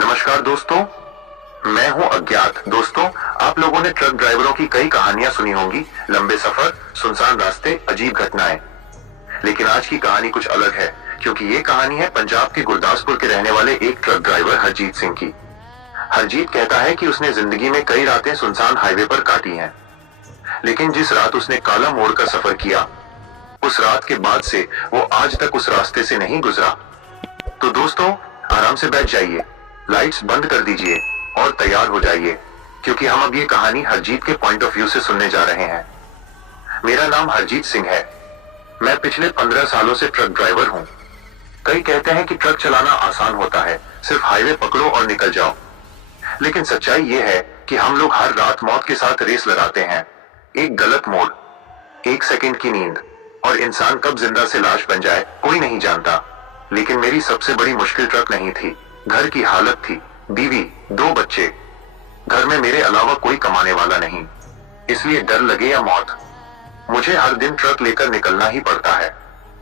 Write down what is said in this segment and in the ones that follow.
नमस्कार दोस्तों, मैं हूं अज्ञात। दोस्तों, आप लोगों ने ट्रक ड्राइवरों की कई कहानियां सुनी होंगी। लंबे सफर, सुनसान रास्ते, अजीब घटनाएं। लेकिन आज की कहानी कुछ अलग है, क्योंकि ये कहानी है पंजाब के गुरदासपुर के रहने वाले एक ट्रक ड्राइवर हरजीत सिंह की। हरजीत कहता है कि उसने जिंदगी में कई रातें सुनसान हाईवे पर काटी हैं, लेकिन जिस रात उसने काला मोड़ का सफर किया, उस रात के बाद से वो आज तक उस रास्ते से नहीं गुजरा। तो दोस्तों, आराम से बैठ जाइए, लाइट्स बंद कर दीजिए और तैयार हो जाइए, क्योंकि हम अब ये कहानी हरजीत के पॉइंट ऑफ व्यू से सुनने जा रहे हैं। मेरा नाम हरजीत सिंह है। मैं पिछले 15 सालों से ट्रक ड्राइवर हूँ। कई कहते हैं कि ट्रक चलाना आसान होता है, सिर्फ हाईवे पकड़ो और निकल जाओ। लेकिन सच्चाई ये है कि हम लोग हर रात मौत के साथ रेस लगाते हैं। एक गलत मोड़, एक सेकंड की नींद, और इंसान कब जिंदा से लाश बन जाए कोई नहीं जानता। लेकिन मेरी सबसे बड़ी मुश्किल ट्रक नहीं थी, घर की हालत थी। बीवी, 2 बच्चे, घर में मेरे अलावा कोई कमाने वाला नहीं, इसलिए डर लगे या मौत, मुझे हर दिन ट्रक लेकर निकलना ही पड़ता है।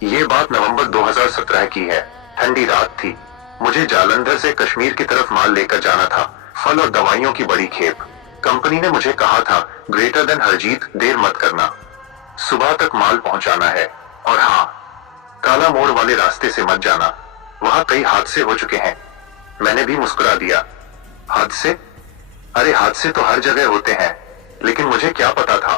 ये बात नवंबर 2017 की है। ठंडी रात थी। मुझे जालंधर से कश्मीर की तरफ माल लेकर जाना था, फल और दवाइयों की बड़ी खेप। कंपनी ने मुझे कहा था, ग्रेटर देन हरजीत, देर मत करना, सुबह तक माल पहुंचाना है। और हाँ, काला मोड़ वाले रास्ते से मत जाना, वहां कई हादसे हो चुके हैं। मैंने भी मुस्कुरा दिया। हादसे? अरे हादसे तो हर जगह होते हैं, लेकिन मुझे क्या पता था,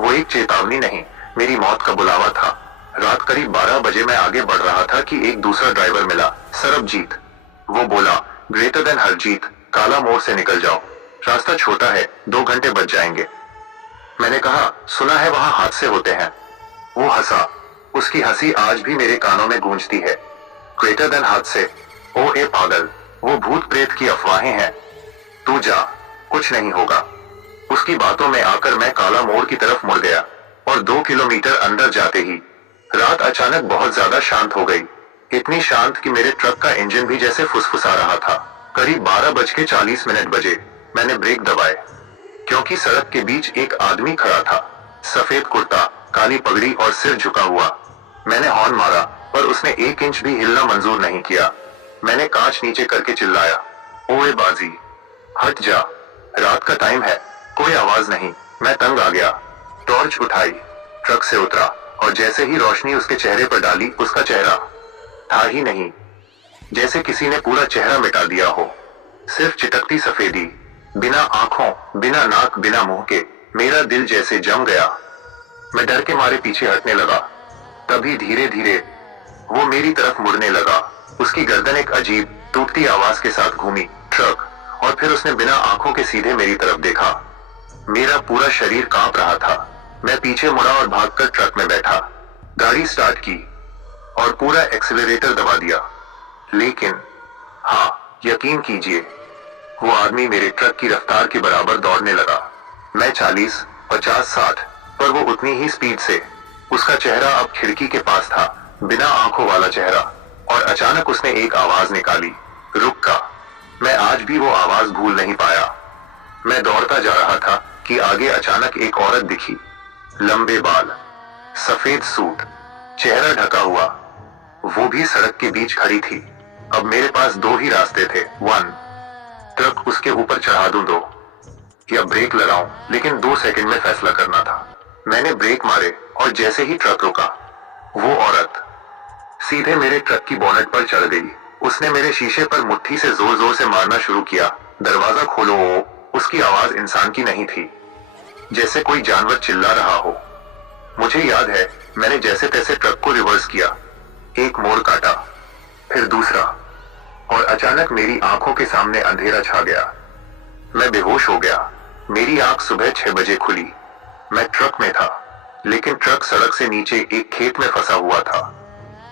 वो एक चेतावनी नहीं, मेरी मौत का बुलावा था। रात करीब 12 बजे मैं आगे बढ़ रहा था कि एक दूसरा ड्राइवर मिला, सरबजीत। वो बोला, ग्रेटर देन हरजीत, काला मोड़ से निकल जाओ, रास्ता छोटा है, 2 घंटे बच जाएंगे। मैंने कहा, सुना है वहां हादसे होते हैं। वो हंसा। उसकी हंसी आज भी मेरे कानों में गूंजती है। ग्रेटर देन हादसे? ओ ए पागल, वो भूत प्रेत की अफवाहें हैं, तू जा, कुछ नहीं होगा। उसकी बातों में आकर मैं काला मोड़ की तरफ मुड़ गया, और 2 किलोमीटर अंदर जाते ही रात अचानक बहुत ज्यादा शांत हो गई। इतनी शांत कि मेरे ट्रक का इंजन भी जैसे फुसफुसा रहा था। करीब 12:40 बजे मैंने ब्रेक दबाए, क्योंकि सड़क के बीच एक आदमी खड़ा था, सफेद कुर्ता, काली पगड़ी और सिर झुका हुआ। मैंने हॉर्न मारा, पर उसने 1 इंच भी हिलना मंजूर नहीं किया। मैंने कांच नीचे करके चिल्लाया, ओए बाजी, हट जा, रात का टाइम है। कोई आवाज नहीं। मैं तंग आ गया। टॉर्च उठाई, ट्रक से उतरा, और जैसे ही रोशनी उसके चेहरे पर डाली, उसका चेहरा था ही नहीं, जैसे किसी ने पूरा चेहरा मिटा दिया हो। सिर्फ चिटकती सफेदी, बिना आंखों, बिना नाक, बिना मुंह के। मेरा दिल जैसे जम गया। मैं डर के मारे पीछे हटने लगा। तभी धीरे धीरे वो मेरी तरफ मुड़ने लगा। उसकी गर्दन एक अजीब टूटती आवाज के साथ घूमी, ट्रक, और फिर उसने बिना आंखों के सीधे मेरी तरफ देखा। मेरा पूरा शरीर कांप रहा था। मैं पीछे मुड़ा और भागकर ट्रक में बैठा, गाड़ी स्टार्ट की और पूरा एक्सीलरेटर दबा दिया। लेकिन हाँ, यकीन कीजिए, वो आदमी मेरे ट्रक की रफ्तार के बराबर दौड़ने लगा। मैं 40, 50, 60, पर वो उतनी ही स्पीड से। उसका चेहरा अब खिड़की के पास था, बिना आंखों वाला चेहरा। और अचानक उसने एक आवाज निकाली, रुक का। मैं आज भी वो आवाज भूल नहीं पाया। मैं दौड़ता जा रहा था कि आगे अचानक एक औरत दिखी, लंबे बाल, सफेद सूट, चेहरा ढका हुआ। वो भी सड़क के बीच खड़ी थी। अब मेरे पास 2 ही रास्ते थे। 1, ट्रक उसके ऊपर चढ़ा दूं, 2, या ब्रेक लगाऊं। लेकिन 2 सेकंड में फैसला करना था। मैंने ब्रेक मारे, और जैसे ही ट्रक रुका, वो औरत सीधे मेरे ट्रक की बोनेट पर चढ़ गई। उसने मेरे शीशे पर मुट्ठी से जोर जोर से मारना शुरू किया। दरवाजा खोलो। उसकी आवाज इंसान की नहीं थी, जैसे कोई जानवर चिल्ला रहा हो। मुझे याद है, मैंने जैसे तैसे ट्रक को रिवर्स किया, एक मोड़ काटा, फिर दूसरा, और अचानक मेरी आंखों के सामने अंधेरा छा गया। मैं बेहोश हो गया। मेरी आंख सुबह 6 बजे खुली। मैं ट्रक में था, लेकिन ट्रक सड़क से नीचे एक खेत में फंसा हुआ था।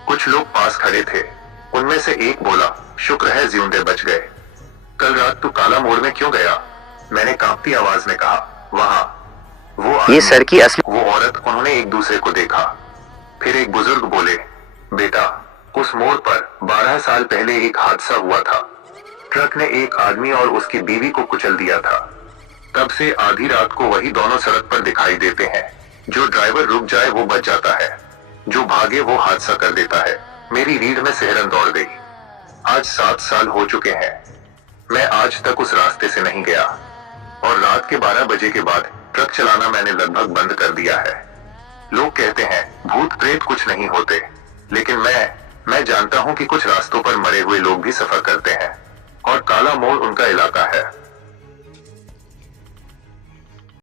कुछ लोग पास खड़े थे। उनमें से एक बोला, शुक्र है जिंदे बच गए। कल रात तू काला मोड़ में क्यों गया? मैंने कांपती आवाज में कहा। वहां वो ये सर की असली वो औरत। उन्होंने एक दूसरे को देखा। फिर एक बुजुर्ग बोले, बेटा, उस मोड़ पर 12 साल पहले एक हादसा हुआ था। ट्रक ने एक आदमी और उसकी बीवी को कुचल दिया था। तब से आधी रात को वही दोनों सड़क पर दिखाई देते हैं। जो ड्राइवर रुक जाए वो बच जाता है, जो भागे वो हादसा कर देता है। मेरी रीढ़ में सिहरन दौड़ गई। आज 7 साल हो चुके हैं। मैं आज तक उस रास्ते से नहीं गया और रात के 12 बजे के बाद ट्रक चलाना मैंने लगभग बंद कर दिया है। लोग कहते हैं भूत प्रेत कुछ नहीं होते, लेकिन मैं जानता हूं कि कुछ रास्तों पर मरे हुए लोग भी सफर करते हैं और काला मोड़ उनका इलाका है।